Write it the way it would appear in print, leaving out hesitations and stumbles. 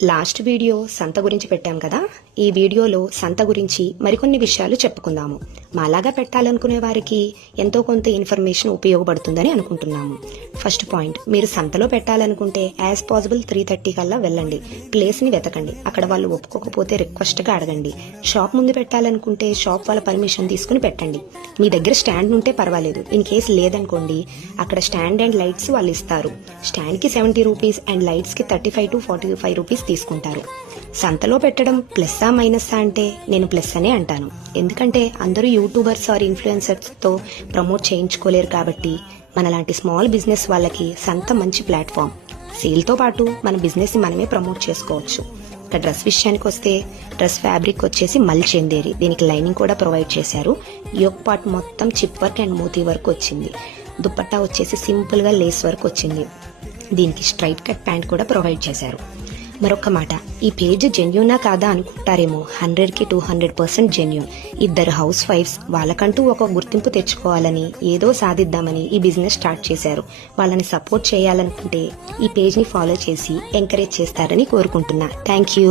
Last video సంత గురించి పెట్టాం కదా. ఈ వీడియోలో సంత గురించి మరికొన్ని విషయాలు చెప్పుకుందాము. మాలాగా పెట్టాలనుకునే వారికి ఎంతో కొంత ఇన్ఫర్మేషన్ ఉపయోగపడుతుందని అనుకుంటున్నాము. ఫస్ట్ పాయింట్, మీరు సంతలో పెట్టాలనుకుంటే యాజ్ పాసిబుల్ 3:30 కల్లా వెళ్ళండి. ప్లేస్ని వెతకండి. అక్కడ వాళ్ళు ఒప్పుకోకపోతే రిక్వెస్ట్గా అడగండి. షాప్ ముందు పెట్టాలనుకుంటే షాప్ వాళ్ళ పర్మిషన్ తీసుకుని పెట్టండి. మీ దగ్గర స్టాండ్ ఉంటే పర్వాలేదు. ఇన్ కేసు లేదనుకోండి, అక్కడ స్టాండ్ అండ్ లైట్స్ వాళ్ళు ఇస్తారు. స్టాండ్కి 70 రూపీస్ అండ్ లైట్స్కి 35 to 45 రూపీస్ తీసుకుంటారు. సంతలో పెట్టడం ప్లస్సా మైనస్సా అంటే నేను ప్లస్ అనే అంటాను. ఎందుకంటే అందరూ యూట్యూబర్స్ ఆర్ ఇన్ఫ్లుయెన్సర్స్తో ప్రమోట్ చేయించుకోలేరు కాబట్టి మనలాంటి స్మాల్ బిజినెస్ వాళ్ళకి సంత మంచి ప్లాట్ఫామ్. సేల్తో పాటు మన బిజినెస్ని మనమే ప్రమోట్ చేసుకోవచ్చు. ఇక డ్రెస్ విషయానికి వస్తే డ్రెస్ ఫ్యాబ్రిక్ వచ్చేసి మల్చెందేరి. దీనికి లైనింగ్ కూడా ప్రొవైడ్ చేశారు. యోక్ పార్ట్ మొత్తం చిప్ వర్క్ అండ్ మోతీ వర్క్ వచ్చింది. దుపట్టా వచ్చేసి సింపుల్గా లేస్ వర్క్ వచ్చింది. దీనికి స్ట్రైట్ కట్ ప్యాంట్ కూడా ప్రొవైడ్ చేశారు. మరొక మాట, ఈ పేజ్ జెన్యూనా కాదా అనుకుంటారేమో. 100కి 200% జెన్యూన్. ఇద్దరు హౌస్ వైఫ్స్ వాళ్ళకంటూ ఒక గుర్తింపు తెచ్చుకోవాలని, ఏదో సాధిద్దామని ఈ బిజినెస్ స్టార్ట్ చేశారు. వాళ్ళని సపోర్ట్ చేయాలనుకుంటే ఈ పేజ్ని ఫాలో చేసి ఎంకరేజ్ చేస్తారని కోరుకుంటున్నా. Thank you.